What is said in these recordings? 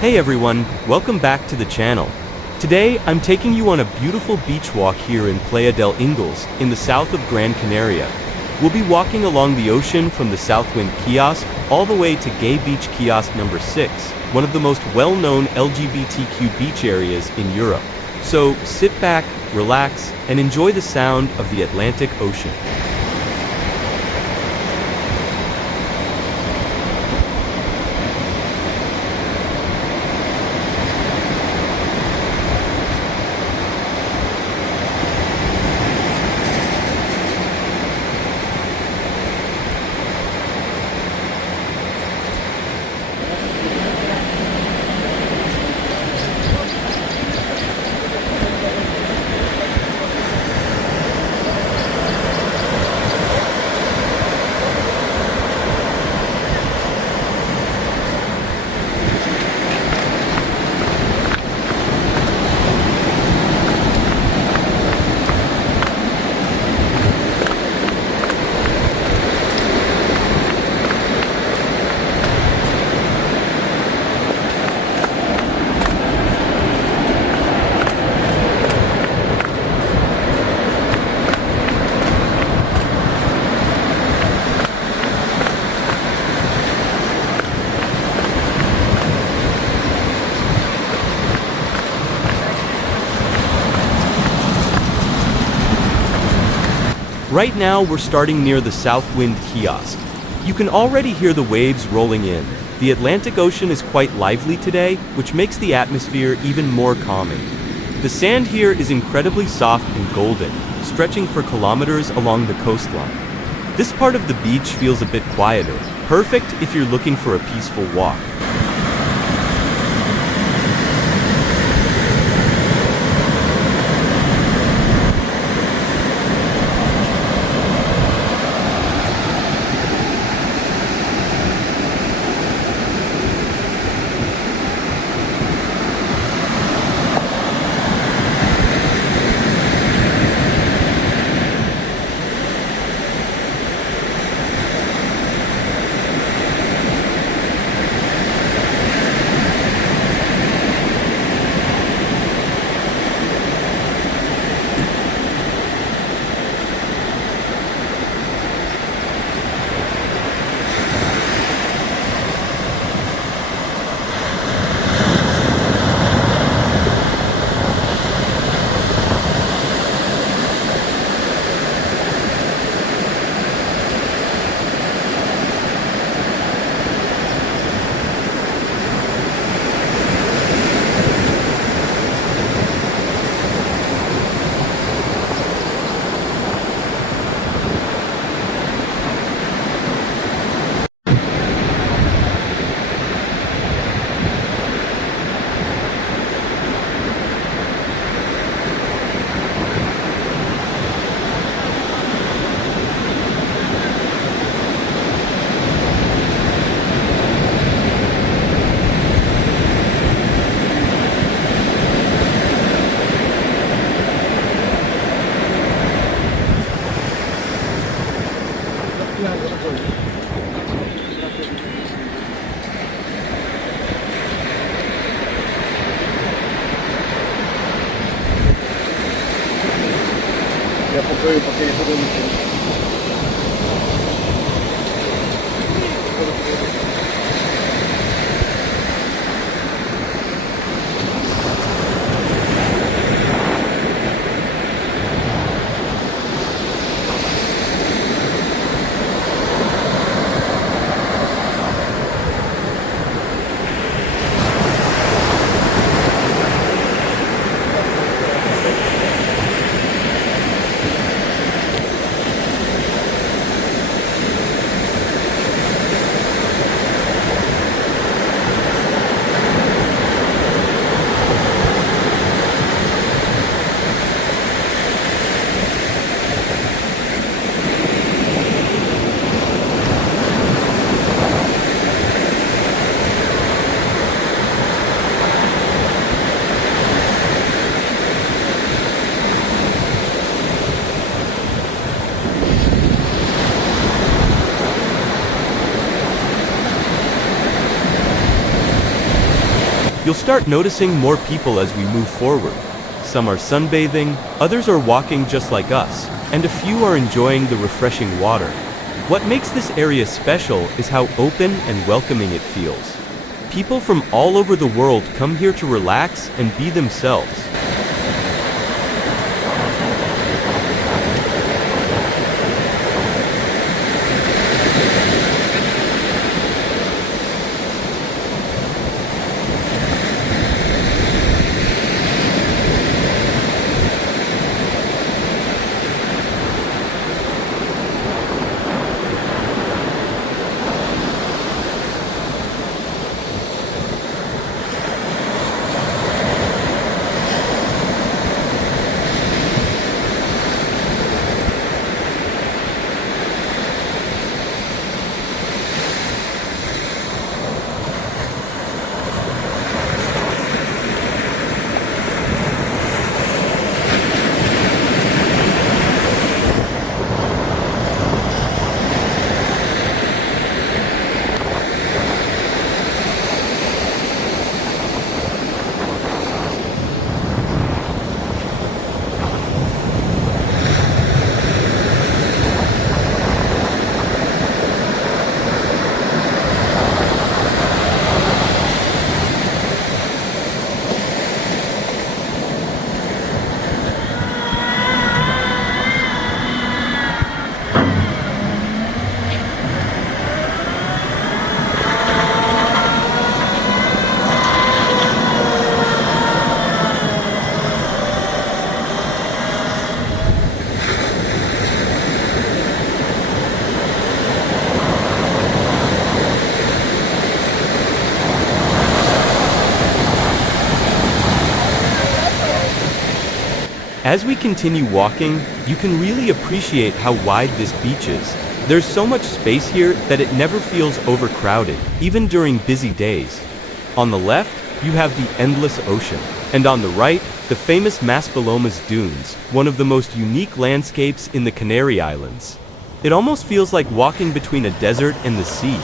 Hey everyone, welcome back to the channel. Today, I'm taking you on a beautiful beach walk here in Playa del Ingles, in the south of Gran Canaria. We'll be walking along the ocean from the South Wind Kiosk all the way to Gay Beach Kiosk number 6, one of the most well-known LGBTQ beach areas in Europe. So, sit back, relax, and enjoy the sound of the Atlantic Ocean. Right now, we're starting near the South Wind Kiosk. You can already hear the waves rolling in. The Atlantic Ocean is quite lively today, which makes the atmosphere even more calming. The sand here is incredibly soft and golden, stretching for kilometers along the coastline. This part of the beach feels a bit quieter, perfect if you're looking for a peaceful walk. Я покажу, пока я буду лететь. you'll start noticing more people as we move forward. Some are sunbathing, others are walking just like us, and a few are enjoying the refreshing water. What makes this area special is how open and welcoming it feels. People from all over the world come here to relax and be themselves. As we continue walking, you can really appreciate how wide this beach is. There's so much space here that it never feels overcrowded, even during busy days. On the left, you have the endless ocean, and on the right, the famous Maspalomas dunes, one of the most unique landscapes in the Canary Islands. It almost feels like walking between a desert and the sea.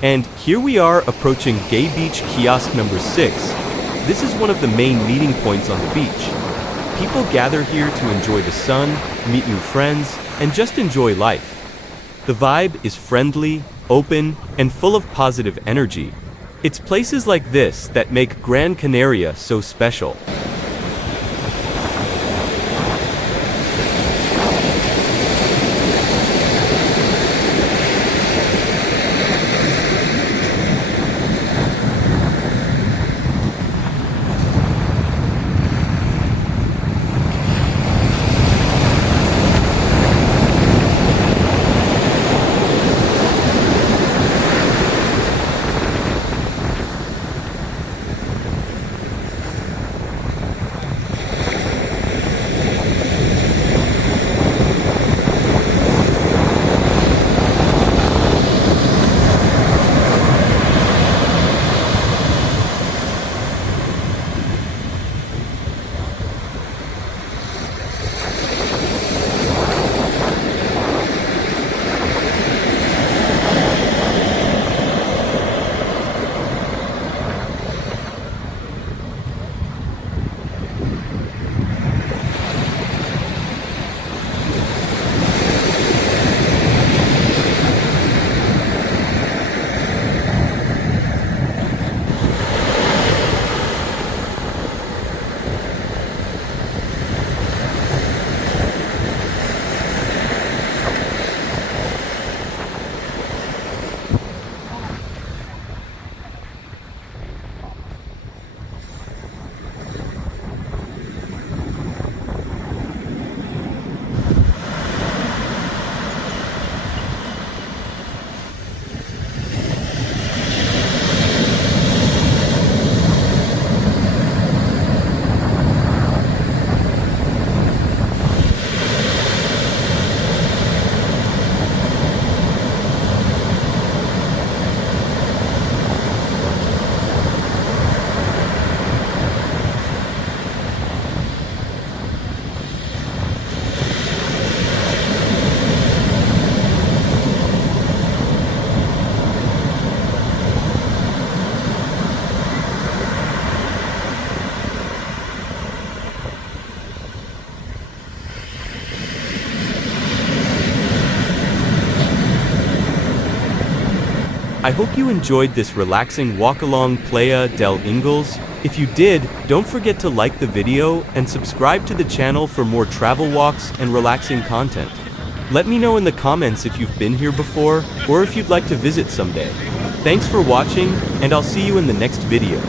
And here we are approaching Gay Beach Kiosk number 6. This is one of the main meeting points on the beach. People gather here to enjoy the sun, meet new friends, and just enjoy life. The vibe is friendly, open, and full of positive energy. It's places like this that make Gran Canaria so special. I hope you enjoyed this relaxing walk along Playa del Ingles. If you did, don't forget to like the video and subscribe to the channel for more travel walks and relaxing content. Let me know in the comments if you've been here before or if you'd like to visit someday. Thanks for watching, and I'll see you in the next video.